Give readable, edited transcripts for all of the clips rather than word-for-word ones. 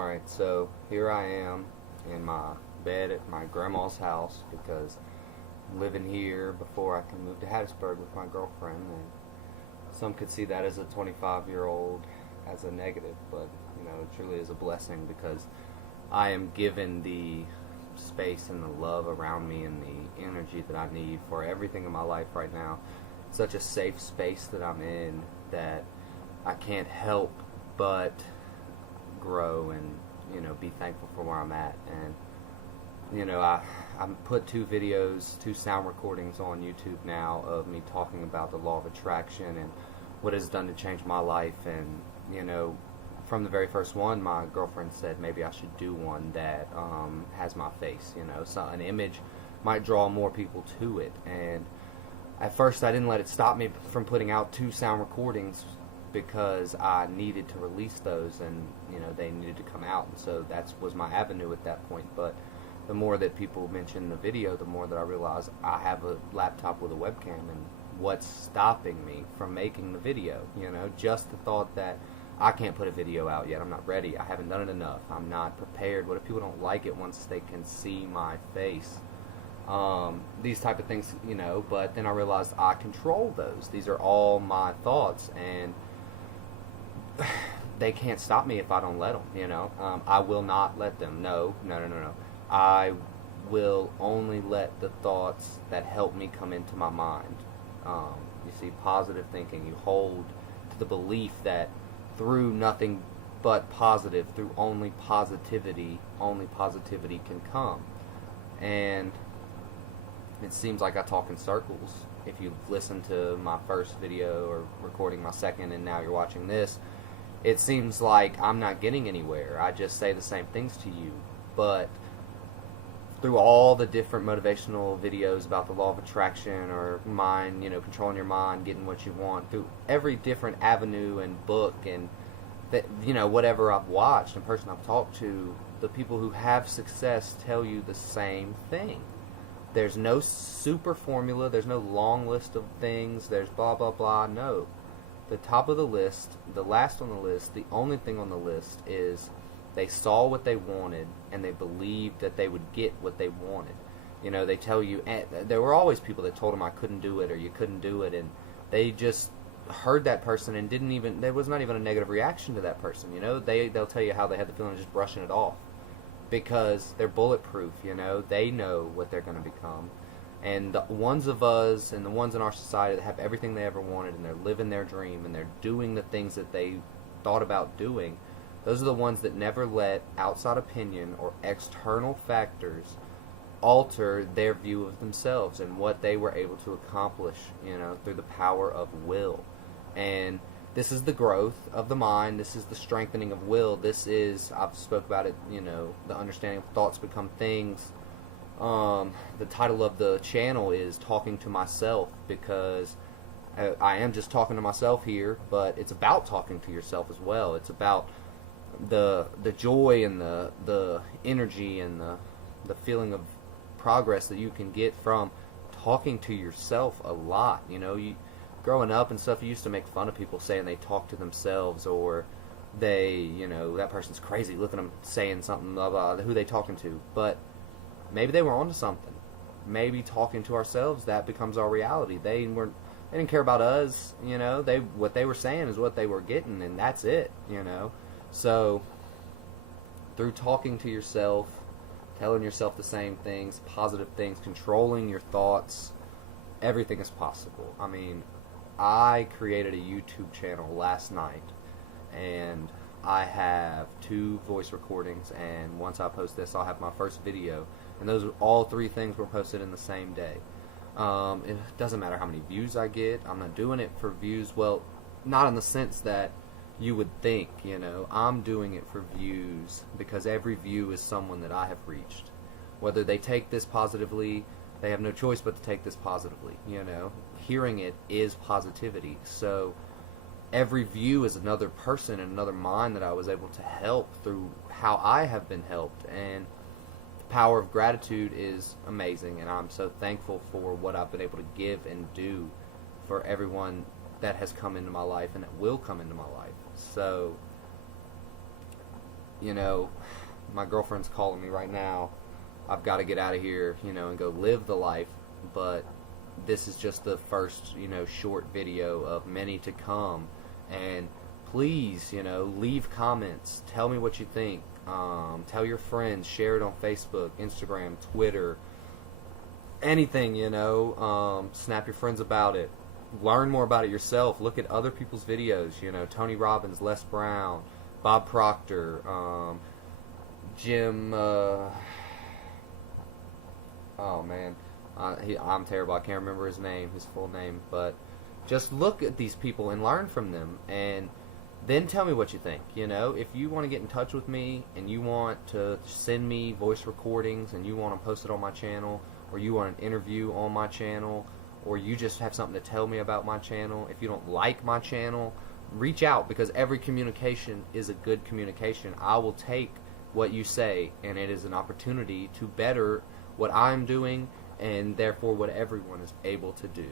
Alright, so here I am in my bed at my grandma's house because I'm living here before I can move to Hattiesburg with my girlfriend, and some could see that as a 25-year-old as a negative, but it truly is a blessing because I am given the space and the love around me and the energy that I need for everything in my life right now. It's such a safe space that I'm in that I can't help but grow and be thankful for where I'm at. And I put two sound recordings on YouTube now of me talking about the law of attraction and what it's done to change my life. And from the very first one, my girlfriend said maybe I should do one that has my face. So an image might draw more people to it. And at first I didn't let it stop me from putting out two sound recordings because I needed to release those, and they needed to come out, and so that was my avenue at that point. But the more that people mention the video, the more that I realize I have a laptop with a webcam, and what's stopping me from making the video? Just the thought that I can't put a video out yet. I'm not ready. I haven't done it enough. I'm not prepared. What if people don't like it once they can see my face? These type of things, but then I realized I control those. These are all my thoughts, and they can't stop me if I don't let them. I will not let them. No. I will only let the thoughts that help me come into my mind. You see, positive thinking. You hold to the belief that through nothing but positive, through only positivity can come. And it seems like I talk in circles. If you've listened to my first video or recording my second, and now you're watching this, it seems like I'm not getting anywhere. I just say the same things to you. But through all the different motivational videos about the law of attraction or mind, controlling your mind, getting what you want, through every different avenue and book and that, whatever I've watched and person I've talked to, the people who have success tell you the same thing. There's no super formula. There's no long list of things. There's blah, blah, blah. No. The top of the list, the last on the list, the only thing on the list is they saw what they wanted and they believed that they would get what they wanted. They tell you, and there were always people that told them I couldn't do it or you couldn't do it, and they just heard that person and there was not even a negative reaction to that person. They'll tell you how they had the feeling of just brushing it off because they're bulletproof. They know what they're going to become. And the ones of us and the ones in our society that have everything they ever wanted and they're living their dream and they're doing the things that they thought about doing, those are the ones that never let outside opinion or external factors alter their view of themselves and what they were able to accomplish, through the power of will. And this is the growth of the mind. This is the strengthening of will. This is, I've spoke about it, the understanding of thoughts become things. The title of the channel is Talking to Myself, because I am just talking to myself here, but it's about talking to yourself as well. It's about the joy and the energy and the feeling of progress that you can get from talking to yourself a lot. Growing up and stuff, you used to make fun of people saying they talk to themselves, or they, that person's crazy. Look at them saying something, blah, blah, who they talking to. But maybe they were onto something. Maybe talking to ourselves, that becomes our reality. They didn't care about us, what they were saying is what they were getting, and that's it, So through talking to yourself, telling yourself the same things, positive things, controlling your thoughts, everything is possible. I mean, I created a YouTube channel last night, and I have 2 voice recordings, and once I post this, I'll have my first video. And those, all 3 things were posted in the same day. It doesn't matter how many views I get. I'm not doing it for views. Well, not in the sense that you would think, I'm doing it for views because every view is someone that I have reached. Whether they take this positively, they have no choice but to take this positively. Hearing it is positivity. So every view is another person and another mind that I was able to help through how I have been helped. And the power of gratitude is amazing, and I'm so thankful for what I've been able to give and do for everyone that has come into my life and that will come into my life. So you know, my girlfriend's calling me right now. I've got to get out of here, you know, and go live the life. But this is just the first, you know, short video of many to come. And please, you know, leave comments. Tell me what you think. Tell your friends. Share it on Facebook, Instagram, Twitter, anything, you know. Snap your friends about it. Learn more about it yourself. Look at other people's videos, you know, Tony Robbins, Les Brown, Bob Proctor, Jim, oh man, I'm terrible, I can't remember his name, his full name, but just look at these people and learn from them, and then tell me what you think, you know. If you want to get in touch with me, and you want to send me voice recordings, and you want to post it on my channel, or you want an interview on my channel, or you just have something to tell me about my channel, if you don't like my channel, reach out, because every communication is a good communication. I will take what you say, and it is an opportunity to better what I'm doing, and therefore what everyone is able to do.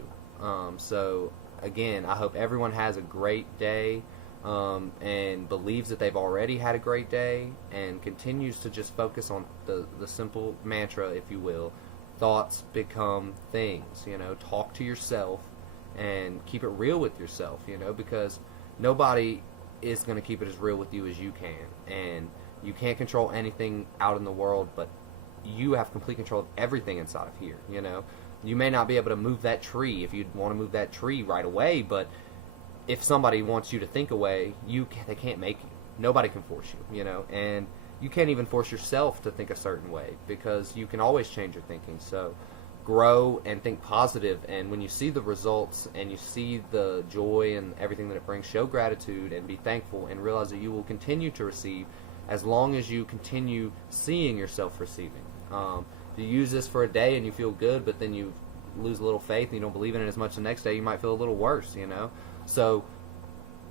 So again, I hope everyone has a great day, and believes that they've already had a great day, and continues to just focus on the simple mantra, if you will: thoughts become things. You know, talk to yourself and keep it real with yourself, you know, because nobody is going to keep it as real with you as you can. And you can't control anything out in the world, but you have complete control of everything inside of here, you know. You may not be able to move that tree if you'd want to move that tree right away, but if somebody wants you to think away, they can't make you. Nobody can force you, you know. And you can't even force yourself to think a certain way, because you can always change your thinking. So grow and think positive, and when you see the results and you see the joy and everything that it brings, show gratitude and be thankful, and realize that you will continue to receive as long as you continue seeing yourself receiving. If you use this for a day and you feel good, but then you lose a little faith and you don't believe in it as much the next day, you might feel a little worse, you know. So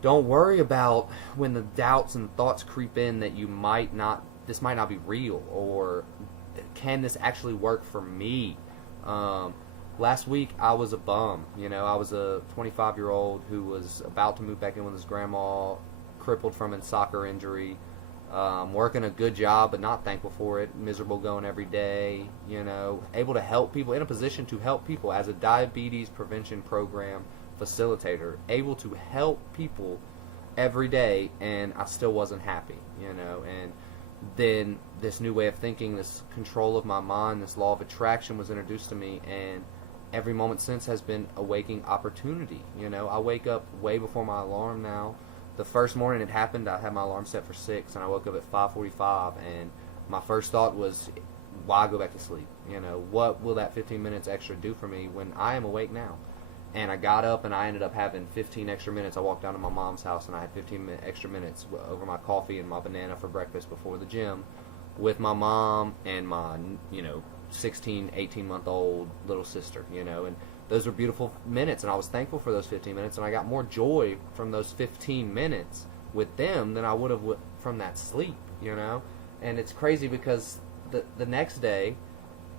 don't worry about when the doubts and thoughts creep in that this might not be real, or can this actually work for me? Last week I was a bum, you know. I was a 25-year-old who was about to move back in with his grandma, crippled from a soccer injury, working a good job but not thankful for it, miserable going every day, you know, able to help people, in a position to help people as a diabetes prevention program facilitator, able to help people every day, and I still wasn't happy, you know. And then this new way of thinking, this control of my mind, this law of attraction was introduced to me, and every moment since has been a waking opportunity, you know. I wake up way before my alarm now. The first morning it happened, I had my alarm set for 6, and I woke up at 5:45, and my first thought was, why go back to sleep? You know, what will that 15 minutes extra do for me when I am awake now? And I got up, and I ended up having 15 extra minutes. I walked down to my mom's house, and I had 15 extra minutes over my coffee and my banana for breakfast before the gym with my mom and my, you know, 16, 18-month-old little sister, you know. And those were beautiful minutes, and I was thankful for those 15 minutes, and I got more joy from those 15 minutes with them than I would have from that sleep, you know. And it's crazy because the next day,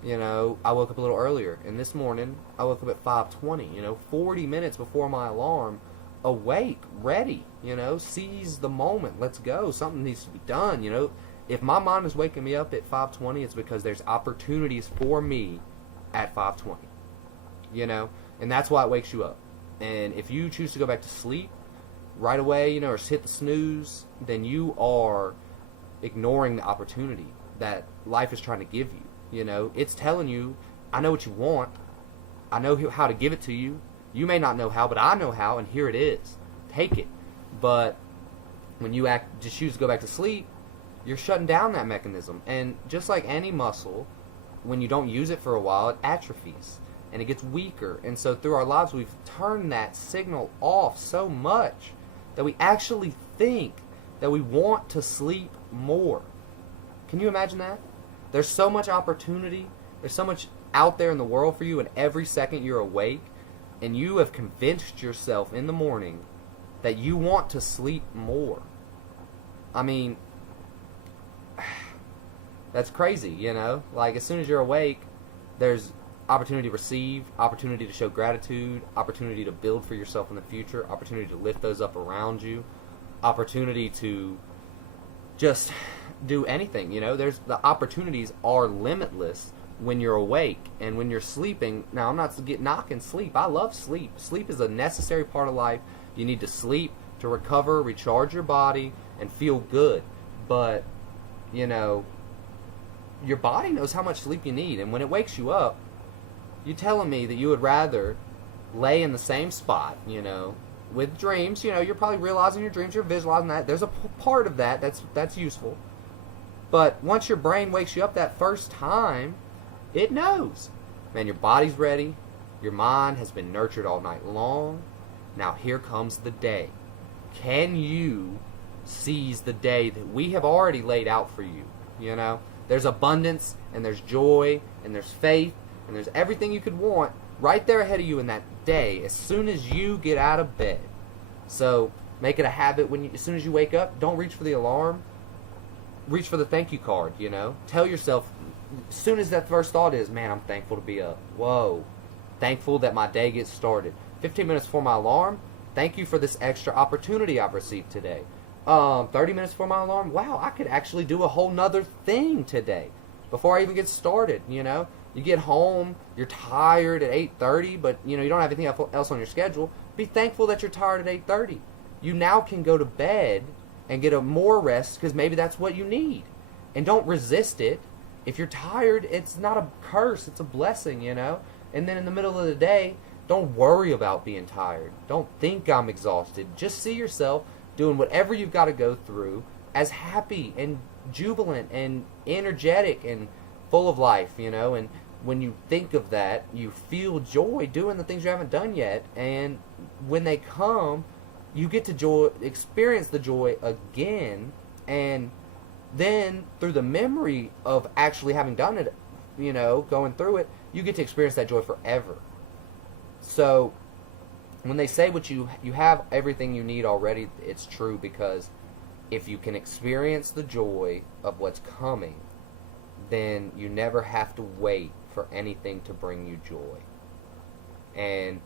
you know, I woke up a little earlier, and this morning I woke up at 5:20, you know, 40 minutes before my alarm, awake, ready, you know, seize the moment, let's go, something needs to be done, you know. If my mind is waking me up at 5:20, it's because there's opportunities for me at 5:20, you know, and that's why it wakes you up. And if you choose to go back to sleep right away, you know, or hit the snooze, then you are ignoring the opportunity that life is trying to give you. You know, it's telling you, I know what you want. I know how to give it to you. You may not know how, but I know how, and here it is. Take it. But when you just choose to go back to sleep, you're shutting down that mechanism. And just like any muscle, when you don't use it for a while, it atrophies and it gets weaker. And so through our lives, we've turned that signal off so much that we actually think that we want to sleep more. Can you imagine that? There's so much opportunity. There's so much out there in the world for you, and every second you're awake, and you have convinced yourself in the morning that you want to sleep more. I mean, that's crazy, you know? Like, as soon as you're awake, there's opportunity to receive, opportunity to show gratitude, opportunity to build for yourself in the future, opportunity to lift those up around you, opportunity to just do anything. There's the opportunities are limitless when you're awake, and when you're sleeping. Now, I'm not knocking sleep. I love sleep. Sleep is a necessary part of life. You need to sleep to recover, recharge your body, and feel good. But your body knows how much sleep you need, and when it wakes you up, you telling me that you would rather lay in the same spot, with dreams. You're probably realizing your dreams, you're visualizing that. There's a part of that that's useful. But once your brain wakes you up that first time, it knows. Man, your body's ready. Your mind has been nurtured all night long. Now here comes the day. Can you seize the day that we have already laid out for you? There's abundance, and there's joy, and there's faith, and there's everything you could want right there ahead of you in that day as soon as you get out of bed. So make it a habit as soon as you wake up, don't reach for the alarm. Reach for the thank you card, Tell yourself, as soon as that first thought is, man, I'm thankful to be up. Whoa. Thankful that my day gets started. 15 minutes before my alarm, thank you for this extra opportunity I've received today. 30 minutes before my alarm, wow, I could actually do a whole nother thing today before I even get started, You get home, you're tired at 8:30, but, you don't have anything else on your schedule. Be thankful that you're tired at 8:30. You now can go to bed and get more rest because maybe that's what you need. And don't resist it. If you're tired, it's not a curse, it's a blessing, And then in the middle of the day, don't worry about being tired. Don't think I'm exhausted. Just see yourself doing whatever you've got to go through as happy and jubilant and energetic and full of life, And when you think of that, you feel joy doing the things you haven't done yet. And when they come, you get to experience the joy again. And then through the memory of actually having done it, going through it, you get to experience that joy forever. So when they say you have everything you need already, it's true, because if you can experience the joy of what's coming, then you never have to wait for anything to bring you joy. And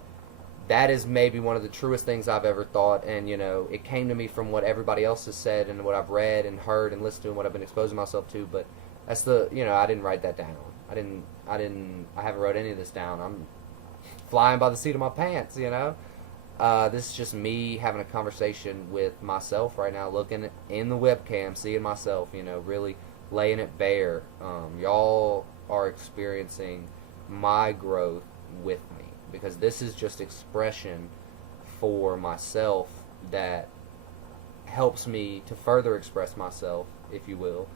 that is maybe one of the truest things I've ever thought. And, it came to me from what everybody else has said and what I've read and heard and listened to and what I've been exposing myself to. But that's I didn't write that down. I haven't wrote any of this down. I'm flying by the seat of my pants, This is just me having a conversation with myself right now, looking in the webcam, seeing myself, really laying it bare. Y'all are experiencing my growth with me, because this is just expression for myself that helps me to further express myself, if you will.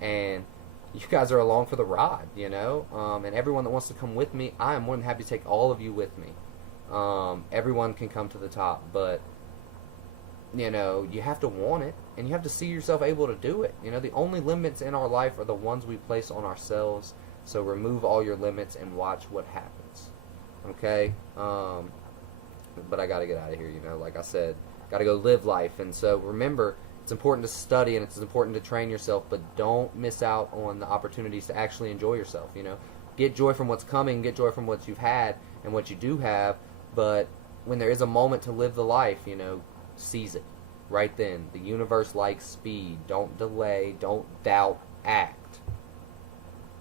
And you guys are along for the ride, and everyone that wants to come with me, I am more than happy to take all of you with me. Everyone can come to the top, but you have to want it, and you have to see yourself able to do it. The only limits in our life are the ones we place on ourselves. So remove all your limits and watch what happens. Okay? But I got to get out of here, like I said, got to go live life. And so remember, it's important to study and it's important to train yourself, but don't miss out on the opportunities to actually enjoy yourself. Get joy from what's coming, get joy from what you've had and what you do have. But when there is a moment to live the life, seize it right then. The universe likes speed. Don't delay. Don't doubt. Act.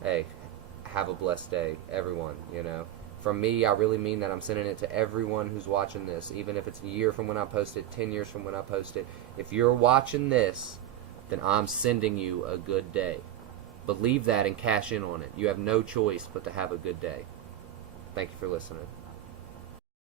Hey, have a blessed day, everyone. From me, I really mean that. I'm sending it to everyone who's watching this, even if it's a year from when I post it, 10 years from when I post it. If you're watching this, then I'm sending you a good day. Believe that and cash in on it. You have no choice but to have a good day. Thank you for listening.